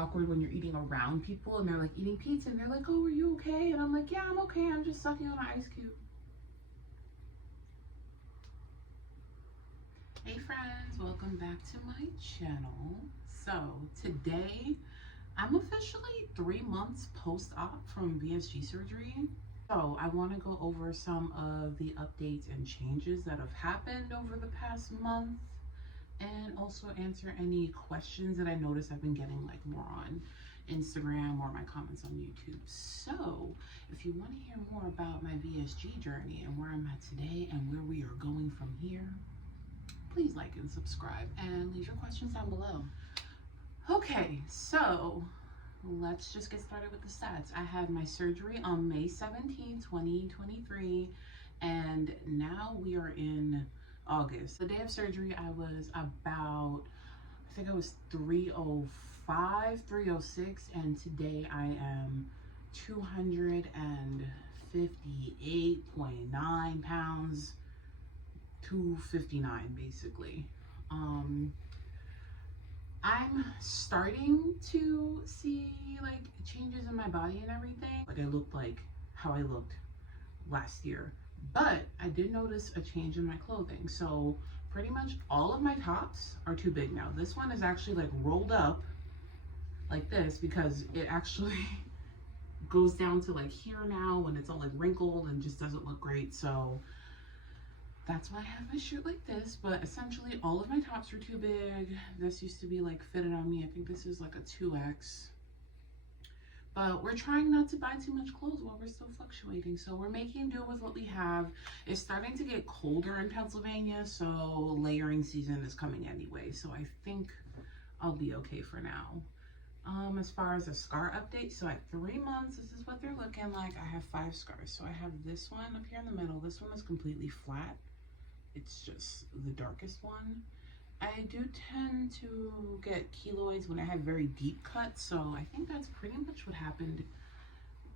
awkward when you're eating around people and they're like eating pizza and they're like, oh, are you okay? And I'm like, yeah, I'm okay. I'm just sucking on an ice cube. Hey friends, welcome back to my channel. So today I'm officially 3 months post-op from VSG surgery. So I want to go over some of the updates and changes that have happened over the past month, and also answer any questions that I notice I've been getting like more on Instagram or my comments on YouTube. So if you want to hear more about my VSG journey and where I'm at today and where we are going from here, please like and subscribe and leave your questions down below. Okay, so let's just get started with the stats. I had my surgery on May 17, 2023, and now we are in August. The day of surgery, I was about, I think I was 305, 306, and today I am 258.9 pounds, 259 basically. I'm starting to see like changes in my body and everything. Like I looked like how I looked last year, but I did notice a change in my clothing. So pretty much all of my tops are too big now. This one is actually like rolled up like this because it actually goes down to like here now when it's all like wrinkled and just doesn't look great. So that's why I have my shirt like this, but essentially all of my tops are too big. This used to be like fitted on me. I think this is like a 2X. But we're trying not to buy too much clothes while we're still fluctuating. So we're making do with what we have. It's starting to get colder in Pennsylvania, so layering season is coming anyway. So I think I'll be okay for now. As far as a scar update, so at 3 months, this is what they're looking like. I have 5 scars. So I have this one up here in the middle. This one is completely flat. It's just the darkest one. I do tend to get keloids when I have very deep cuts, so I think that's pretty much what happened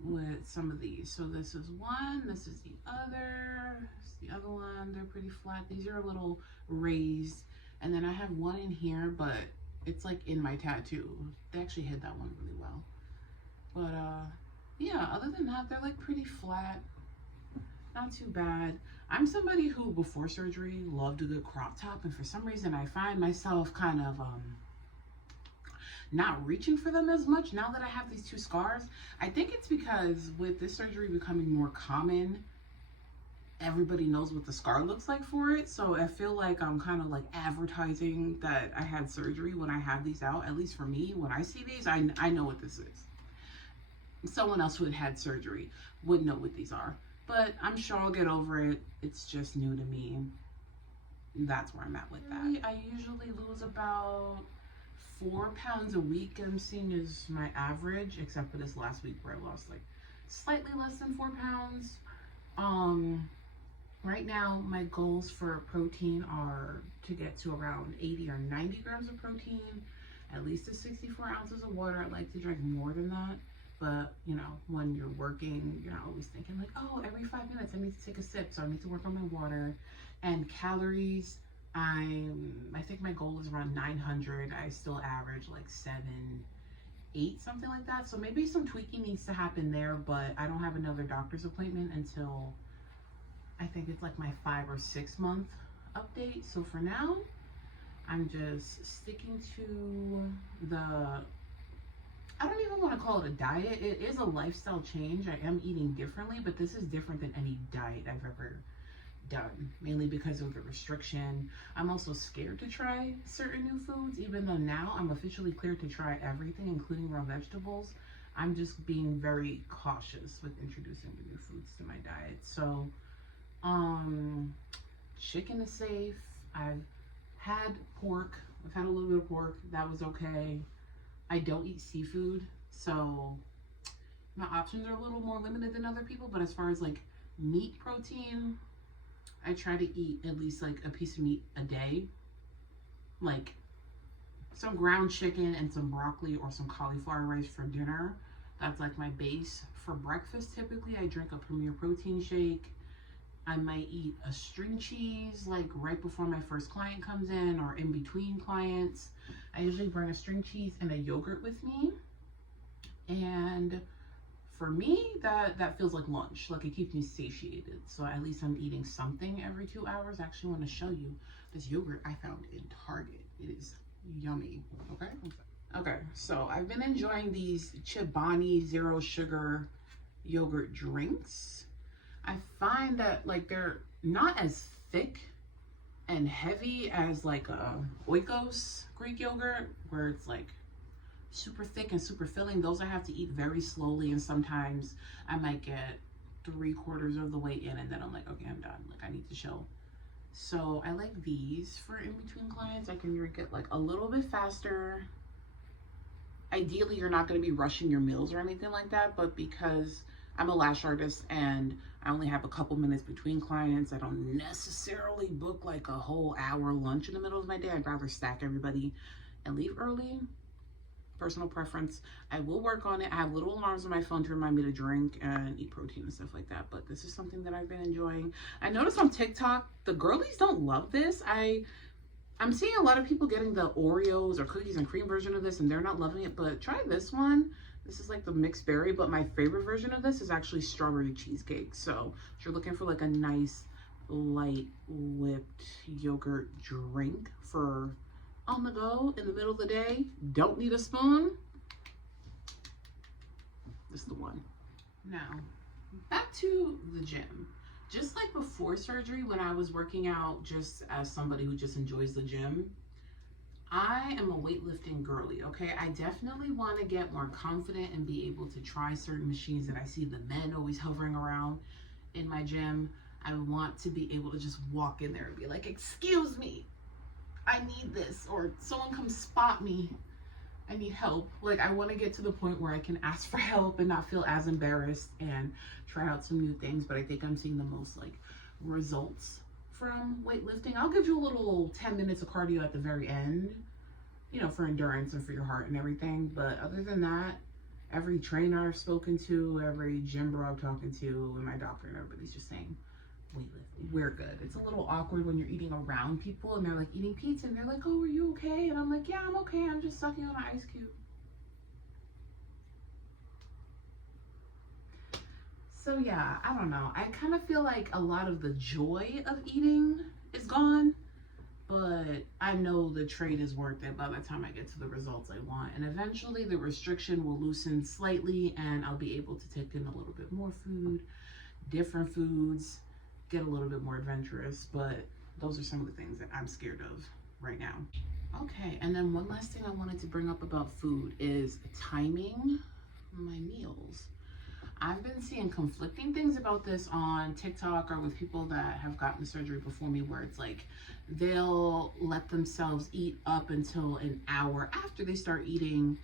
with some of these. So this is one, this is the other, this is the other one. They're pretty flat. These are a little raised, and then I have one in here, but it's like in my tattoo. They actually hid that one really well. But yeah, other than that, they're like pretty flat. Not too bad. I'm somebody who before surgery loved a good crop top, and for some reason I find myself kind of not reaching for them as much now that I have these 2 scars. I think it's because with this surgery becoming more common, everybody knows what the scar looks like for it. So I feel like I'm kind of like advertising that I had surgery when I have these out. At least for me, when I see these, I know what this is. Someone else who had had surgery wouldn't know what these are. But I'm sure I'll get over it. It's just new to me. That's where I'm at with that. I usually lose about 4 pounds a week. I'm seeing is my average, except for this last week where I lost like slightly less than 4 pounds. Right now, my goals for protein are to get to around 80 or 90 grams of protein, at least to 64 ounces of water. I'd like to drink more than that. But, you know, when you're working, you're not always thinking like, oh, every 5 minutes I need to take a sip, so I need to work on my water. And calories, I think my goal is around 900. I still average like 7, 8, something like that. So maybe some tweaking needs to happen there, but I don't have another doctor's appointment until I think it's like my 5 or 6 month update. So for now, I'm just sticking to the, I don't even want to call it a diet. It is a lifestyle change. I am eating differently, but this is different than any diet I've ever done, mainly because of the restriction. I'm also scared to try certain new foods, even though now I'm officially cleared to try everything, including raw vegetables. I'm just being very cautious with introducing the new foods to my diet. So, chicken is safe. I've had pork. I've had a little bit of pork. That was okay. I don't eat seafood, so my options are a little more limited than other people. But as far as like meat protein, I try to eat at least like a piece of meat a day. Like some ground chicken and some broccoli or some cauliflower rice for dinner. That's like my base. For breakfast, typically I drink a Premier protein shake I might eat a string cheese like right before my first client comes in or in between clients. I usually bring a string cheese and a yogurt with me. And for me, that feels like lunch. Like it keeps me satiated. So at least I'm eating something every 2 hours. I actually want to show you this yogurt I found in Target. It is yummy. Okay. Okay. So I've been enjoying these Chobani zero sugar yogurt drinks. I find that like they're not as thick and heavy as like a Oikos Greek yogurt, where it's like super thick and super filling. Those I have to eat very slowly, and sometimes I might get 3/4 of the way in and then I'm like, okay, I'm done. Like I need to chill. So I like these for in between clients. I can drink it like a little bit faster. Ideally, you're not going to be rushing your meals or anything like that, but because I'm a lash artist and I only have a couple minutes between clients, I don't necessarily book like a whole hour lunch in the middle of my day. I'd rather stack everybody and leave early. Personal preference. I will work on it. I have little alarms on my phone to remind me to drink and eat protein and stuff like that, but this is something that I've been enjoying. I noticed on TikTok, the girlies don't love this. I'm seeing a lot of people getting the Oreos or cookies and cream version of this and they're not loving it, but try this one. This is like the mixed berry, but my favorite version of this is actually strawberry cheesecake. So if you're looking for like a nice light whipped yogurt drink for on the go in the middle of the day, don't need a spoon, this is the one. Now, back to the gym. Just like before surgery, when I was working out just as somebody who just enjoys the gym, I am a weightlifting girly, okay? I definitely want to get more confident and be able to try certain machines that I see the men always hovering around in my gym. I want to be able to just walk in there and be like, excuse me, I need this, or someone come spot me, I need help. Like I want to get to the point where I can ask for help and not feel as embarrassed and try out some new things. But I think I'm seeing the most like results from weightlifting. I'll give you a little 10 minutes of cardio at the very end, you know, for endurance and for your heart and everything. But other than that, every trainer I've spoken to, every gym bro I'm talking to, and my doctor and everybody's just saying, weightlifting, we're good. It's a little awkward when you're eating around people and they're like eating pizza and they're like, oh, are you okay? And I'm like, yeah, I'm okay. I'm just sucking on an ice cube. So yeah, I don't know. I kind of feel like a lot of the joy of eating is gone, but I know the trade is worth it by the time I get to the results I want. And eventually the restriction will loosen slightly and I'll be able to take in a little bit more food, different foods, get a little bit more adventurous, but those are some of the things that I'm scared of right now. Okay, and then one last thing I wanted to bring up about food is timing my meals. I've been seeing conflicting things about this on TikTok or with people that have gotten surgery before me, where it's like they'll let themselves eat up until an hour after they start eating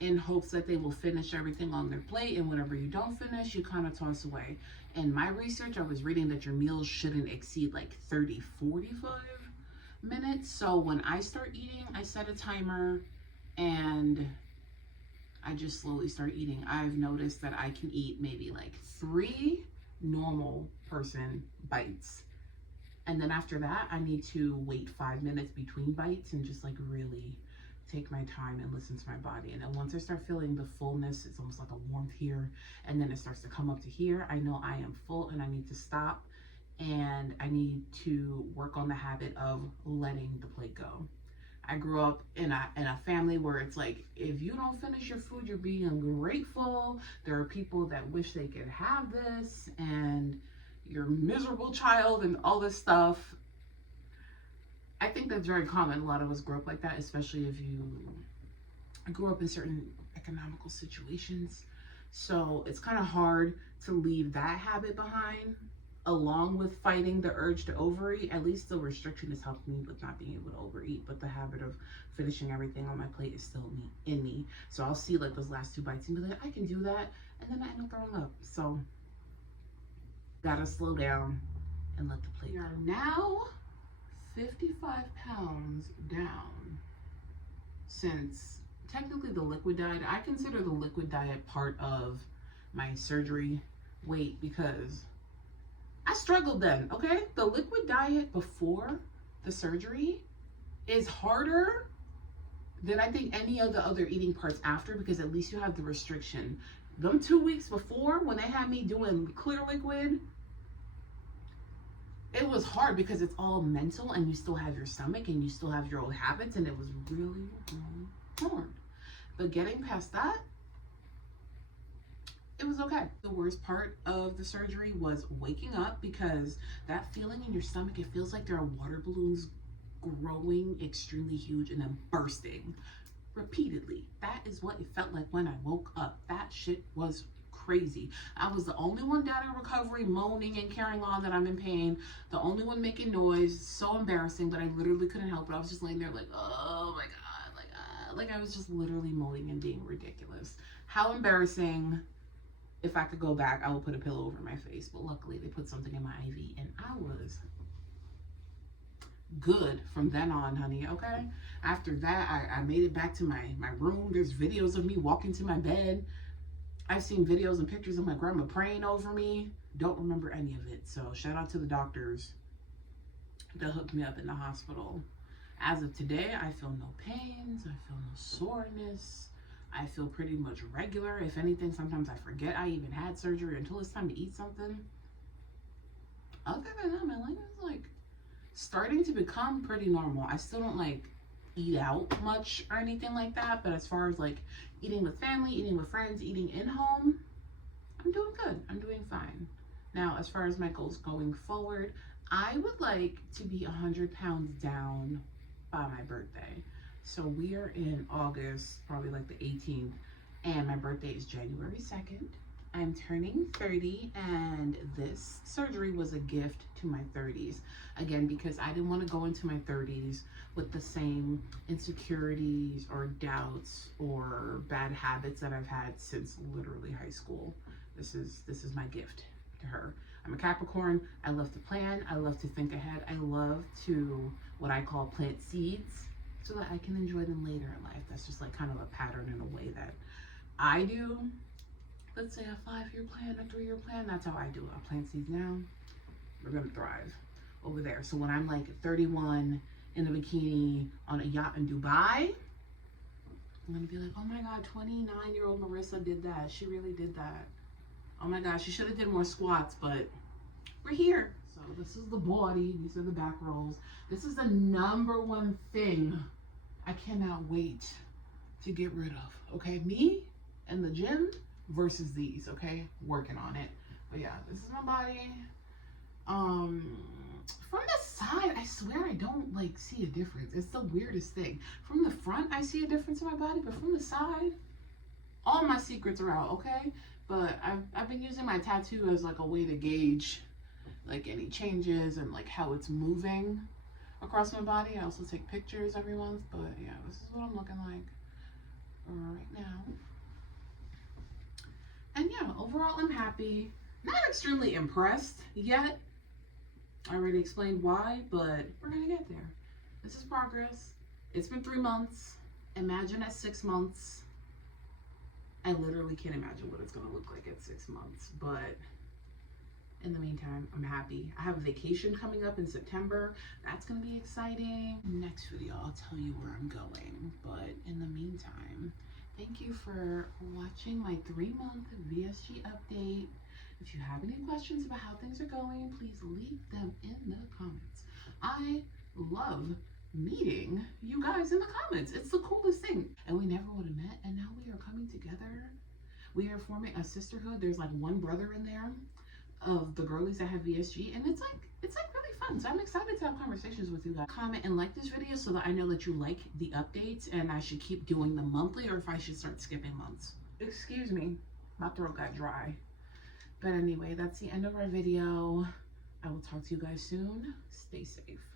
in hopes that they will finish everything on their plate, and whatever you don't finish, you kind of toss away. In my research, I was reading that your meals shouldn't exceed like 30-45 minutes. So when I start eating, I set a timer and I just slowly start eating. I've noticed that I can eat maybe like 3 normal person bites. And then after that, I need to wait 5 minutes between bites and just like really take my time and listen to my body. And then once I start feeling the fullness, it's almost like a warmth here, and then it starts to come up to here, I know I am full and I need to stop, and I need to work on the habit of letting the plate go. I grew up in a family where it's like, if you don't finish your food, you're being ungrateful. There are people that wish they could have this, and you're a miserable child and all this stuff. I think that's very common. A lot of us grow up like that, especially if you grew up in certain economical situations. So it's kind of hard to leave that habit behind, along with fighting the urge to overeat. At least the restriction has helped me with not being able to overeat, but the habit of finishing everything on my plate is still in me. So I'll see like those last 2 bites and be like, I can do that, and then I end up throwing up. So gotta slow down and let the plate go. We are now 55 pounds down since technically the liquid diet. I consider the liquid diet part of my surgery weight because I struggled then, okay? The liquid diet before the surgery is harder than I think any of the other eating parts after, because at least you have the restriction. Them 2 weeks before, when they had me doing clear liquid, it was hard because it's all mental and you still have your stomach and you still have your old habits, and it was really, really hard. But getting past that, it was okay. The worst part of the surgery was waking up, because that feeling in your stomach, it feels like there are water balloons growing extremely huge and then bursting repeatedly. That is what it felt like when I woke up. That shit was crazy. I was the only one down in recovery moaning and carrying on that I'm in pain, the only one making noise. So embarrassing, but I literally couldn't help it. I was just laying there like, oh my god, like I was just literally moaning and being ridiculous. How embarrassing. If I could go back, I would put a pillow over my face, but luckily they put something in my IV and I was good from then on, honey, okay? After that, I made it back to my room. There's videos of me walking to my bed. I've seen videos and pictures of my grandma praying over me. Don't remember any of it, so shout out to the doctors that hooked me up in the hospital. As of today, I feel no pains, I feel no soreness. I feel pretty much regular. If anything, sometimes I forget I even had surgery until it's time to eat something. Other than that, my life is like starting to become pretty normal. I still don't like eat out much or anything like that, but as far as like eating with family, eating with friends, eating in home, I'm doing good. I'm doing fine. Now, as far as my goals going forward, I would like to be 100 pounds down by my birthday. So we are in August, probably like the 18th, and my birthday is January 2nd. I'm turning 30, and this surgery was a gift to my 30s. Again, because I didn't want to go into my 30s with the same insecurities or doubts or bad habits that I've had since literally high school. This is my gift to her. I'm a Capricorn. I love to plan. I love to think ahead. I love to, what I call, plant seeds, so that I can enjoy them later in life. That's just like kind of a pattern in a way that I do. Let's say a 5-year plan, a 3-year plan, that's how I do it. I plant seeds now, we're gonna thrive over there. So when I'm like 31 in a bikini on a yacht in Dubai, I'm gonna be like, oh my God, 29-year-old Marissa did that. She really did that. Oh my God, she should have did more squats, but we're here. So this is the body, these are the back rolls. This is the #1 thing I cannot wait to get rid of, okay? Me and the gym versus these, okay? Working on it. But yeah, this is my body. From the side, I swear I don't like see a difference. It's the weirdest thing. From the front, I see a difference in my body, but from the side, all my secrets are out, okay? But I've been using my tattoo as like a way to gauge like any changes and like how it's moving across my body. I also take pictures every month, but yeah, this is what I'm looking like right now. And yeah, overall I'm happy. Not extremely impressed yet. I already explained why, but we're gonna get there. This is progress. It's been 3 months. Imagine at 6 months. I literally can't imagine what it's gonna look like at 6 months, but in the meantime, I'm happy. I have a vacation coming up in September. That's gonna be exciting. Next video, I'll tell you where I'm going. But in the meantime, thank you for watching my 3-month VSG update. If you have any questions about how things are going, please leave them in the comments. I love meeting you guys in the comments. It's the coolest thing. And we never would have met, and now we are coming together. We are forming a sisterhood. There's like one brother in there of the girlies that have VSG, and it's like really fun. So I'm excited to have conversations with you guys. Comment and like this video so that I know that you like the updates and I should keep doing them monthly, or if I should start skipping months. Excuse me, my throat got dry. But anyway, that's the end of our video. I will talk to you guys soon. Stay safe.